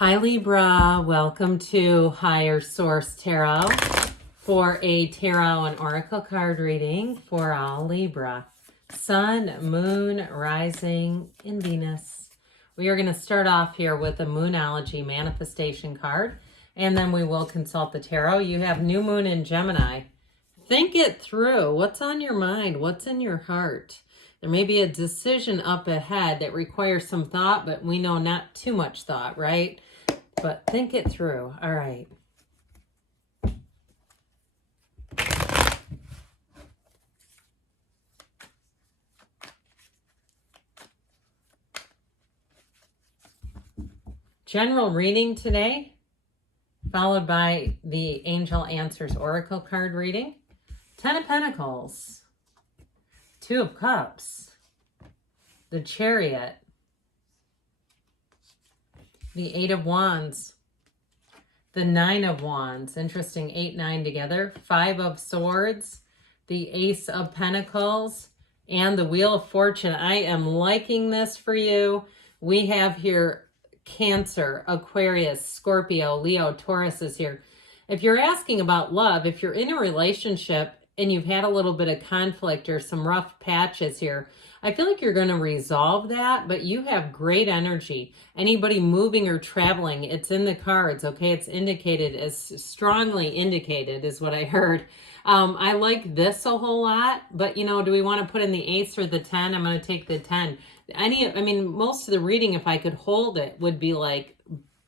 Hi Libra, welcome to Higher Source Tarot for a tarot and oracle card reading for all Libra. Sun, Moon, Rising, and Venus. We are going to start off here with a Moonology manifestation card, and then we will consult the tarot. You have New Moon in Gemini. Think it through. What's on your mind? What's in your heart? There may be a decision up ahead that requires some thought, but we know not too much thought, right? But think it through. All right. General reading today, followed by the Angel Answers Oracle card reading. 10 of Pentacles, 2 of Cups, the Chariot, the 8 of Wands, the 9 of Wands, interesting, 8, 9 together, 5 of Swords, the Ace of Pentacles, and the Wheel of Fortune. I am liking this for you. We have here Cancer, Aquarius, Scorpio, Leo, Taurus is here. If you're asking about love, if you're in a relationship and you've had a little bit of conflict or some rough patches here, I feel like you're going to resolve that, but you have great energy. Anybody moving or traveling, it's in the cards, okay? It's indicated, as strongly indicated is what I heard. I like this a whole lot, but do we want to put in the ace or the 10? I'm going to take the 10. Most of the reading, if I could hold it, would be like,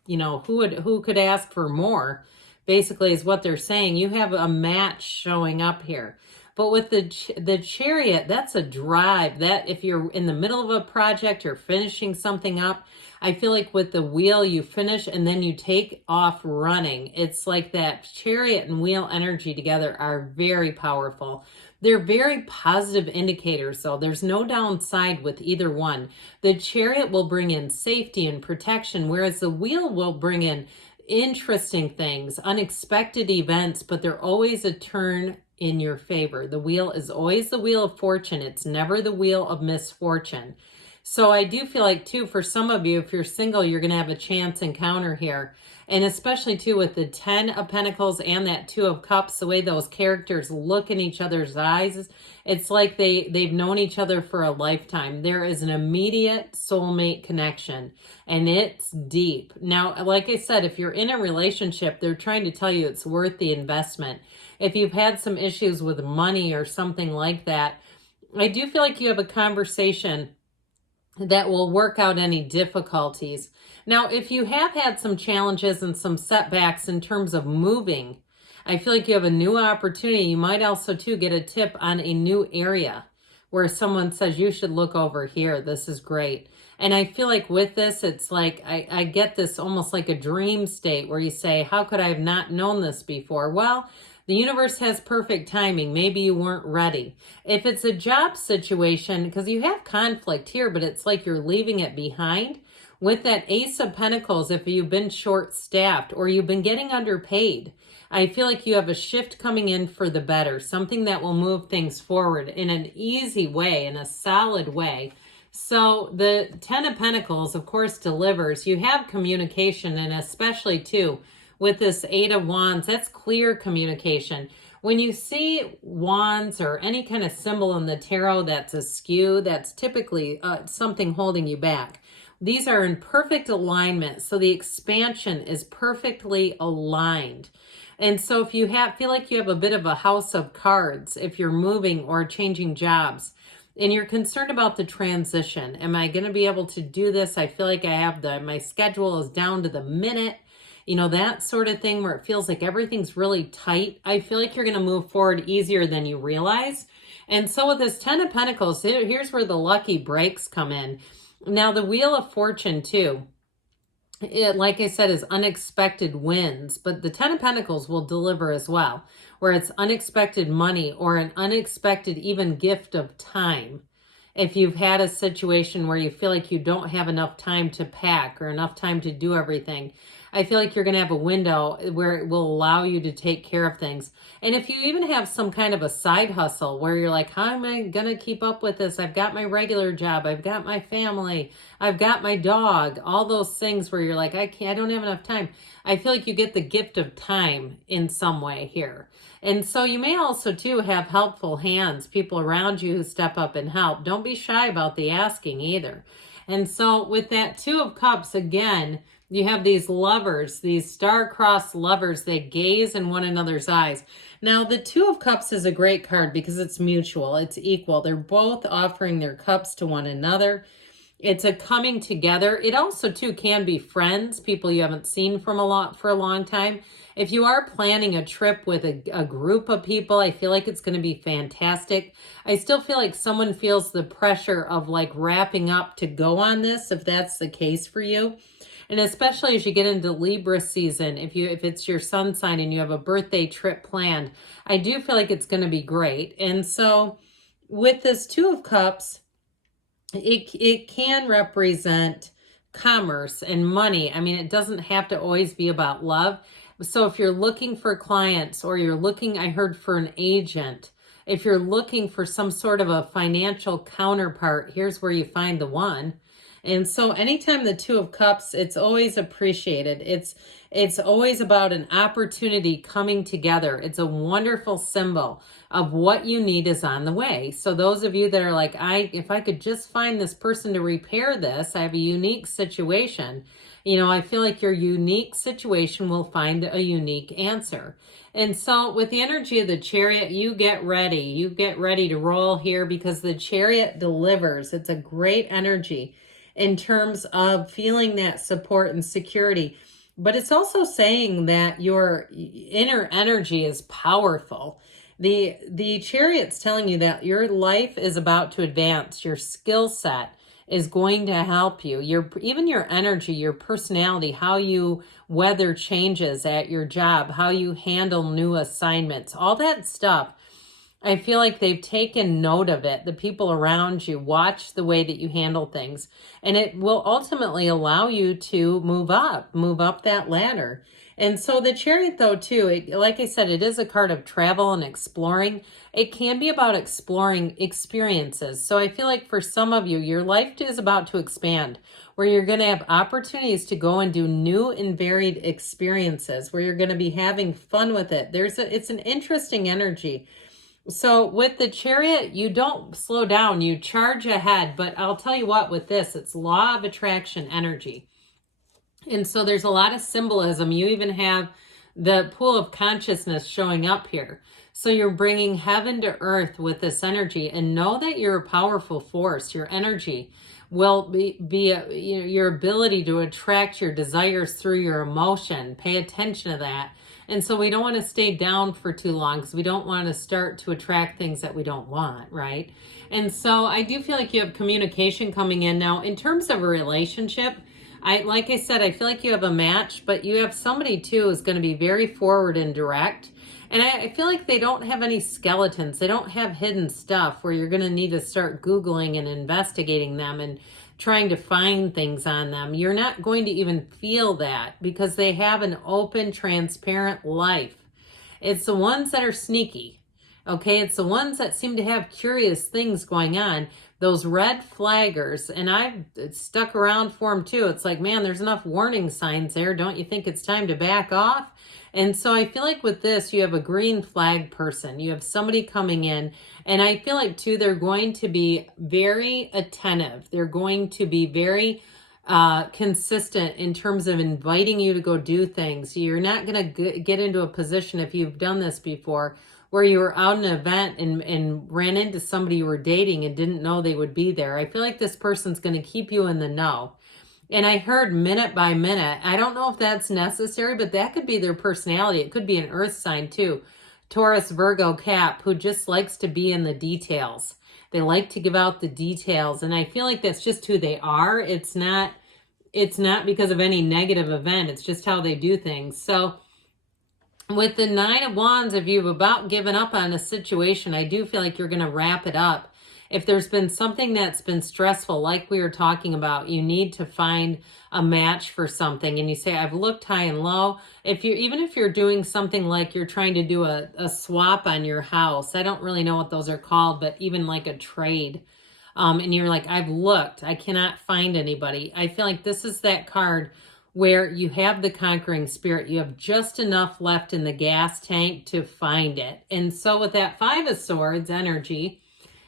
who could ask for more? Basically is what they're saying. You have a match showing up here. But with the Chariot, that's a drive. That if you're in the middle of a project or finishing something up, I feel like with the wheel, you finish and then you take off running. It's like that Chariot and wheel energy together are very powerful. They're very positive indicators, though. There's no downside with either one. The Chariot will bring in safety and protection, whereas the wheel will bring in interesting things, unexpected events, but they're always a turn in your favor. The wheel is always the wheel of fortune. It's never the wheel of misfortune. So I do feel like, too, for some of you, if you're single, you're going to have a chance encounter here. And especially, too, with the 10 of Pentacles and that 2 of Cups, the way those characters look in each other's eyes, it's like they've known each other for a lifetime. There is an immediate soulmate connection, and it's deep. Now, like I said, if you're in a relationship, they're trying to tell you it's worth the investment. If you've had some issues with money or something like that, I do feel like you have a conversation that will work out any difficulties. Now, if you have had some challenges and some setbacks in terms of moving, I feel like you have a new opportunity. You might also, too, get a tip on a new area where someone says, you should look over here. This is great. And I feel like with this, it's like I get this almost like a dream state where you say, how could I have not known this before? Well, the universe has perfect timing. Maybe you weren't ready. If it's a job situation, because you have conflict here, but it's like you're leaving it behind. With that Ace of Pentacles, if you've been short-staffed or you've been getting underpaid, I feel like you have a shift coming in for the better, something that will move things forward in an easy way, in a solid way. So the 10 of Pentacles, of course, delivers. You have communication, and especially, too, with this 8 of Wands, that's clear communication. When you see wands or any kind of symbol in the tarot that's askew, that's typically something holding you back. These are in perfect alignment, so the expansion is perfectly aligned. And so if you feel like you have a bit of a house of cards, if you're moving or changing jobs, and you're concerned about the transition, am I going to be able to do this? I feel like I have my schedule is down to the minute. That sort of thing where it feels like everything's really tight. I feel like you're going to move forward easier than you realize. And so with this 10 of Pentacles, here's where the lucky breaks come in. Now, the Wheel of Fortune, too, like I said, is unexpected wins. But the 10 of Pentacles will deliver as well, where it's unexpected money or an unexpected even gift of time. If you've had a situation where you feel like you don't have enough time to pack or enough time to do everything, I feel like you're going to have a window where it will allow you to take care of things. And if you even have some kind of a side hustle where you're like, how am I going to keep up with this? I've got my regular job. I've got my family. I've got my dog, all those things where you're like, I don't have enough time. I feel like you get the gift of time in some way here. And so you may also too have helpful hands, people around you who step up and help. Don't be shy about the asking either. And so with that Two of Cups, again, you have these lovers, these star-crossed lovers. They gaze in one another's eyes. Now, the Two of Cups is a great card because it's mutual. It's equal. They're both offering their cups to one another. It's a coming together. It also, too, can be friends, people you haven't seen for a long time. If you are planning a trip with a group of people, I feel like it's going to be fantastic. I still feel like someone feels the pressure of like wrapping up to go on this, if that's the case for you. And especially as you get into Libra season, if it's your sun sign and you have a birthday trip planned, I do feel like it's going to be great. And so with this Two of Cups, it can represent commerce and money. I mean, it doesn't have to always be about love. So if you're looking for clients, or you're looking, I heard, for an agent, if you're looking for some sort of a financial counterpart, here's where you find the one. And so anytime the Two of Cups, it's always appreciated. It's always about an opportunity coming together. It's a wonderful symbol of what you need is on the way. So those of you that are like, if I could just find this person to repair this, I have a unique situation. You know, I feel like your unique situation will find a unique answer. And so with the energy of the Chariot, you get ready. You get ready to roll here because the Chariot delivers. It's a great energy in terms of feeling that support and security. But it's also saying that your inner energy is powerful. The Chariot's telling you that your life is about to advance. Your skill set is going to help you. Even your energy, your personality, how you weather changes at your job, how you handle new assignments, all that stuff. I feel like they've taken note of it. The people around you watch the way that you handle things, and it will ultimately allow you to move up that ladder. And so the Chariot, though, too, like I said, it is a card of travel and exploring. It can be about exploring experiences. So I feel like for some of you, your life is about to expand, where you're going to have opportunities to go and do new and varied experiences, where you're going to be having fun with it. It's an interesting energy. So with the Chariot, you don't slow down, you charge ahead. But I'll tell you what, with this, it's law of attraction energy. And so there's a lot of symbolism. You even have the pool of consciousness showing up here. So you're bringing heaven to earth with this energy, and know that you're a powerful force. Your energy will be your ability to attract your desires through your emotion. Pay attention to that. And so we don't want to stay down for too long, because we don't want to start to attract things that we don't want, right? And so I do feel like you have communication coming in. Now, in terms of a relationship, like I said, I feel like you have a match, but you have somebody too who's going to be very forward and direct. And I feel like they don't have any skeletons. They don't have hidden stuff where you're going to need to start Googling and investigating them and trying to find things on them. You're not going to even feel that, because they have an open, transparent life. It's the ones that are sneaky. Okay, it's the ones that seem to have curious things going on. Those red flaggers, and I've stuck around for them too. It's like, man, there's enough warning signs there. Don't you think it's time to back off? And so I feel like with this, you have a green flag person. You have somebody coming in, and I feel like too, they're going to be very attentive. They're going to be very consistent in terms of inviting you to go do things. You're not going to get into a position, if you've done this before, where you were out at an event and ran into somebody you were dating and didn't know they would be there. I feel like this person's going to keep you in the know. And I heard minute by minute. I don't know if that's necessary, but that could be their personality. It could be an earth sign too. Taurus, Virgo, Cap, who just likes to be in the details. They like to give out the details. And I feel like that's just who they are. It's not because of any negative event. It's just how they do things. So with the Nine of Wands, if you've about given up on a situation, I do feel like you're going to wrap it up. If there's been something that's been stressful, like we were talking about, you need to find a match for something, and you say, I've looked high and low. Even if you're doing something like you're trying to do a swap on your house, I don't really know what those are called, but even like a trade. and you're like, I've looked, I cannot find anybody. I feel like this is that card where you have the conquering spirit. You have just enough left in the gas tank to find it. And so with that Five of Swords energy,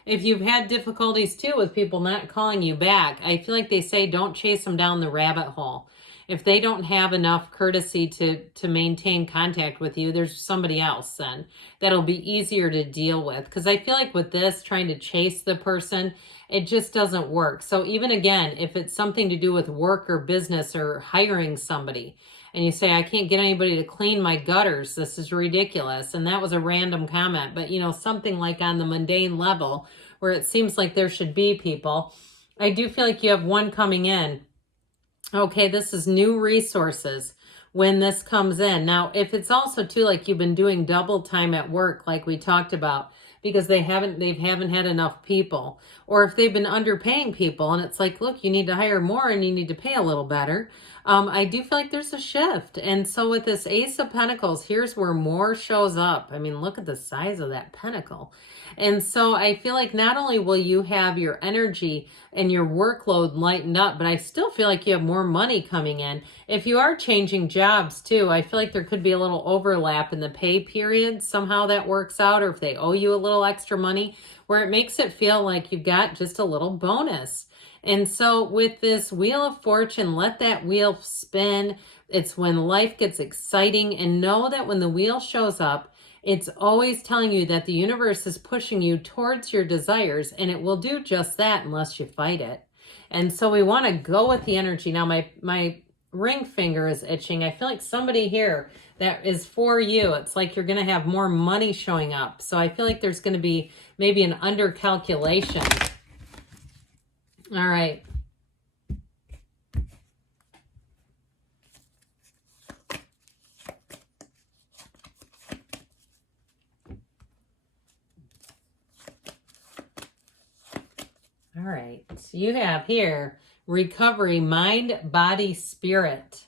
if you've had difficulties too with people not calling you back, I feel like they say don't chase them down the rabbit hole. If they don't have enough courtesy to maintain contact with you, there's somebody else then that'll be easier to deal with. Because I feel like with this, trying to chase the person, it just doesn't work. So even again, if it's something to do with work or business or hiring somebody, and you say, I can't get anybody to clean my gutters, this is ridiculous. And that was a random comment, but something like on the mundane level where it seems like there should be people. I do feel like you have one coming in. Okay, this is new resources when this comes in. Now, if it's also too like you've been doing double time at work, like we talked about, because they haven't had enough people, or if they've been underpaying people and it's like, look, you need to hire more and you need to pay a little better. I do feel like there's a shift. And so with this Ace of Pentacles, here's where more shows up. I mean, look at the size of that pentacle. And so I feel like not only will you have your energy and your workload lightened up, but I still feel like you have more money coming in. If you are changing jobs too, I feel like there could be a little overlap in the pay period. Somehow that works out, or if they owe you a little extra money, where it makes it feel like you've got just a little bonus. And so with this Wheel of Fortune, let that wheel spin. It's when life gets exciting, and know that when the wheel shows up, it's always telling you that the universe is pushing you towards your desires, and it will do just that unless you fight it. And so we want to go with the energy. Now, my ring finger is itching. I feel like somebody here that is for you. It's like you're going to have more money showing up. So I feel like there's going to be maybe an undercalculation. All right. All right, you have here recovery, mind, body, spirit.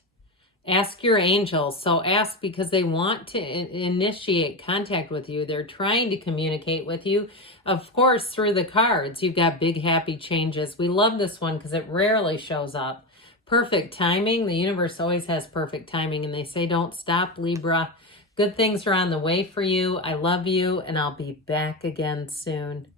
Ask your angels. So ask because they want to initiate contact with you. They're trying to communicate with you. Of course, through the cards, you've got big, happy changes. We love this one because it rarely shows up. Perfect timing. The universe always has perfect timing. And they say, don't stop, Libra. Good things are on the way for you. I love you, and I'll be back again soon.